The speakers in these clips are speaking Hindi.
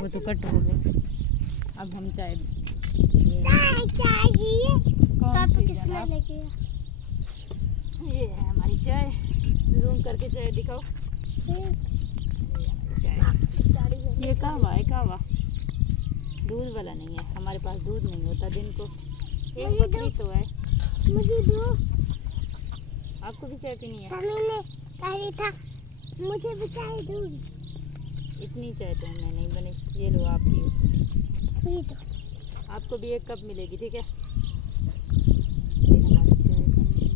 वो तो कट हो गए। अब हम चाय ये है हमारी चाय। जूम करके चाय दिखाओ। ये कहवा है, कहवा दूध वाला नहीं है। हमारे पास दूध नहीं होता दिन को। एक बकरी तो है। मुझे दो। आपको भी चाय पीनी है? मैंने कहा था मुझे भी चाय दो। इतनी चाय तो हमें नहीं बनी। ये लो आप पियो। आपको भी एक कप मिलेगी, ठीक है? ये हमारी चाय बनी,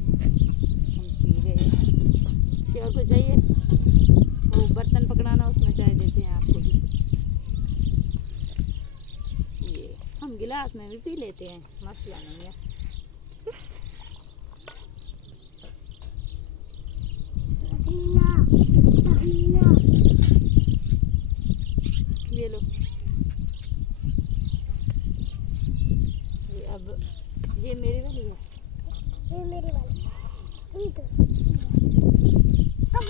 हम पी रहे हैं। किसी और को चाहिए? वो बर्तन पकड़ाना, उसमें चाय देते हैं आपको भी। ये हम गिलास में भी पी लेते हैं, मसला नहीं है। ये लो। ये अब ये मेरी वाली है। ये मेरी वाली। ये तो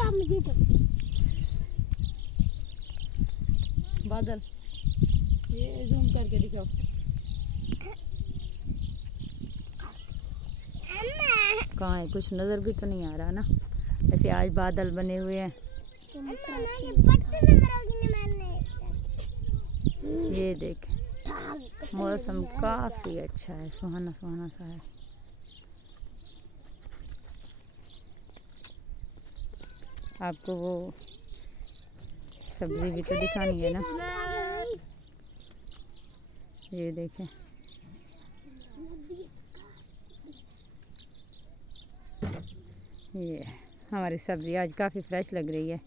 अब मुझे दो। बादल ये जूम करके दिखाओ। कहाँ है? कुछ नजर भी तो नहीं आ रहा ना। ऐसे आज बादल बने हुए हैं। ये देख, मौसम काफी अच्छा है, सुहाना सुहाना सा है। आपको वो सब्जी भी तो दिखानी है ना। ये देखें, ये हमारी सब्जी आज काफ़ी फ्रेश लग रही है।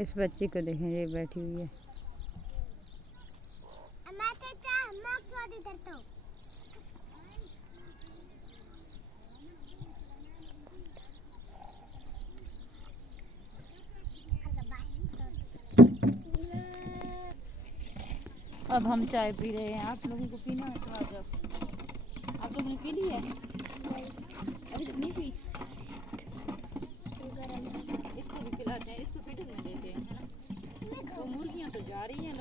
इस बच्ची को देखें, ये बैठी हुई है। अब हम चाय पी रहे हैं। आप लोगों को पीना है तो आ जाओ। आप लोगों ने पी ली है? अभी तक नहीं पी। इसको भी पिलाते हैं, इसको पीटन में देते हैं, है ना? वो मुर्गियाँ तो जा रही हैं।